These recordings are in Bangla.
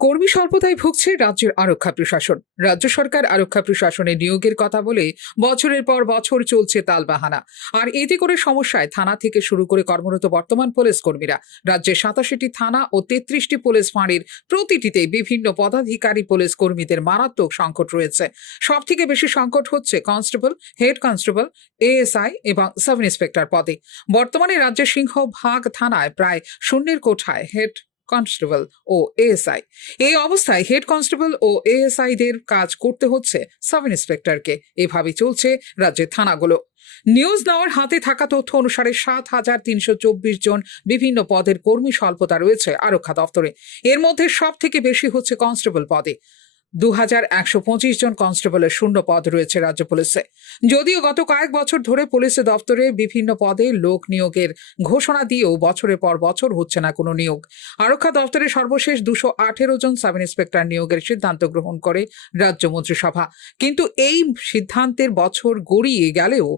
কর্মী স্বল্পতায় ভুগছে রাজ্যের আরক্ষা প্রশাসন। রাজ্য সরকার আরক্ষা প্রশাসনে নিয়োগের কথা বলে বছরের পর বছর চলছে তালবাহানা। আর এতে করে সমস্যায় থানা থেকে শুরু করে কর্মরত বর্তমান পুলিশ কর্মীরা। রাজ্যের ৮৭টি থানা ও ৩৩টি পুলিশ ফাঁড়ির প্রতিটিতে বিভিন্ন পদাধিকারী পুলিশ কর্মীদের মারাত্মক সংকট রয়েছে। সব থেকে বেশি সংকট হচ্ছে কনস্টেবল, হেড কনস্টেবল, এএসআই এবং সাব ইন্সপেক্টর পদে। বর্তমানে রাজ্যের সিংহভাগ থানায় প্রায় শূন্যের কোঠায় হেড কনস্টেবল ও এএসআই। এই অবস্থায় হেড কনস্টেবল ও এএসআইদের কাজ করতে হচ্ছে সাব ইন্সপেক্টরকে। এভাবে চলছে রাজ্যের থানাগুলো। নিউজ নাওয়ার হাতে থাকা তথ্য অনুসারে ৭,৩২৪ জন বিভিন্ন পদের কর্মী স্বল্পতা রয়েছে আরক্ষা দপ্তরে। এর মধ্যে সব থেকে বেশি হচ্ছে কনস্টেবল পদে। ২,১২৫ জন কনস্টেবলের শূন্য পদ রয়েছে রাজ্য পুলিশে। যদিও গত কয়েক বছর ধরে পুলিশ দপ্তরে বিভিন্ন পদে লোক নিয়োগের ঘোষণা দিয়েও বছরের পর বছর হচ্ছে না কোনো নিয়োগ। আরক্ষা দপ্তরে সর্বশেষ ২১৮ জন সাব ইন্সপেক্টর নিয়োগের সিদ্ধান্ত গ্রহণ করে রাজ্য মন্ত্রিসভা। কিন্তু এই সিদ্ধান্তের বছর গড়িয়ে গেলেও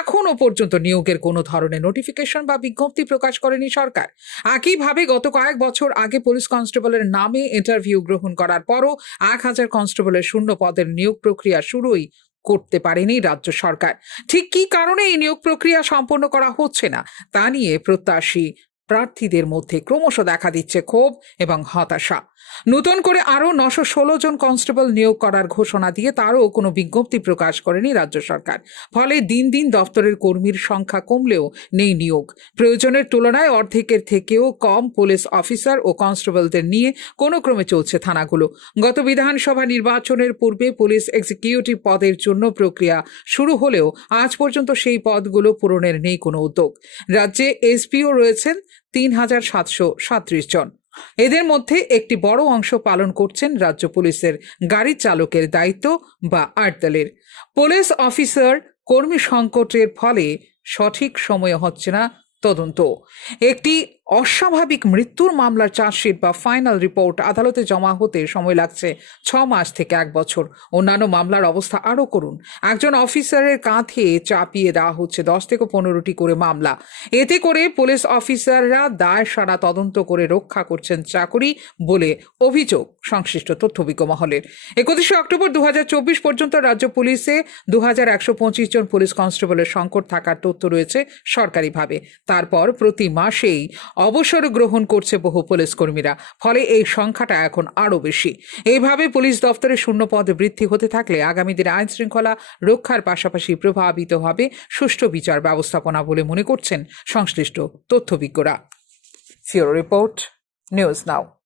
এখনো পর্যন্ত নিয়োগের কোনো ধরনের নোটিফিকেশন বা বিজ্ঞপ্তি প্রকাশ করেনি সরকার। একইভাবে গত কয়েক বছর আগে পুলিশ কনস্টেবলের নামে ইন্টারভিউ গ্রহণ করার পরও ১,০০০ কনস্টেবলের শূন্য পদের নিয়োগ প্রক্রিয়া শুরুই করতে পারেনি রাজ্য সরকার। ঠিক কী কারণে এই নিয়োগ প্রক্রিয়া সম্পন্ন করা হচ্ছে না তা নিয়ে প্রত্যাশী প্রার্থীদের মধ্যে ক্রমশ দেখা দিচ্ছে ক্ষোভ এবং হতাশা। নতুন করে আরও ৯১৬ জন কনস্টেবল নিয়োগ করার ঘোষণা দিয়ে তারও কোনো বিজ্ঞপ্তি প্রকাশ করেনি রাজ্য সরকার। ফলে দিন দিন দপ্তরের কর্মীর সংখ্যা কমলেও নেই নিয়োগ। প্রয়োজনের তুলনায় অর্ধেকের থেকেও কম পুলিশ অফিসার ও কনস্টেবলদের নিয়ে কোনো ক্রমে চলছে থানাগুলো। গত বিধানসভা নির্বাচনের পূর্বে পুলিশ এক্সিকিউটিভ পদের জন্য প্রক্রিয়া শুরু হলেও আজ পর্যন্ত সেই পদগুলো পূরণের নেই কোনো উদ্যোগ। রাজ্যে এসপিও রয়েছেন ৩,৭৩৭ জন। এদের মধ্যে একটি বড় অংশ পালন করছেন রাজ্য পুলিশের গাড়ি চালকের দায়িত্ব বা আটদলের। পুলিশ অফিসার কর্মী সংকটের ফলে সঠিক সময়ে হচ্ছে না তদন্ত। একটি অস্বাভাবিক মৃত্যুর মামলার চার্জশিট বা ফাইনাল রিপোর্ট আদালতে জমা হতে সময় লাগছে ৬ মাস থেকে ১ বছর। অন্যান্য মামলার অবস্থা আরও করুন। একজন অফিসারের কাঁধে চাপিয়ে দেওয়া হচ্ছে ১০ থেকে ১৫টি করে মামলা। এতে করে পুলিশ অফিসাররা দায় সারা তদন্ত করে রক্ষা করছেন চাকরি বলে অভিযোগ সংশ্লিষ্ট তথ্যবিজ্ঞ মহলের। ৩১ অক্টোবর ২০২৪ পর্যন্ত রাজ্য পুলিশে ২,১২৫ জন পুলিশ কনস্টেবলের সংকট থাকার তথ্য রয়েছে সরকারিভাবে। তারপর প্রতি মাসেই অবসর গ্রহণ করছে বহু পুলিশ কর্মীরা। ফলে এই সংখ্যাটা এখন আরও বেশি। এইভাবে পুলিশ দপ্তরে শূন্য পদ বৃদ্ধি হতে থাকলে আগামী দিনে আইন শৃঙ্খলা রক্ষার পাশাপাশি প্রভাবিত হবে সুষ্ঠু বিচার ব্যবস্থাপনা বলে মনে করছেন সংশ্লিষ্ট তথ্যবিজ্ঞরা। ফিউরো রিপোর্ট, নিউজ নাও।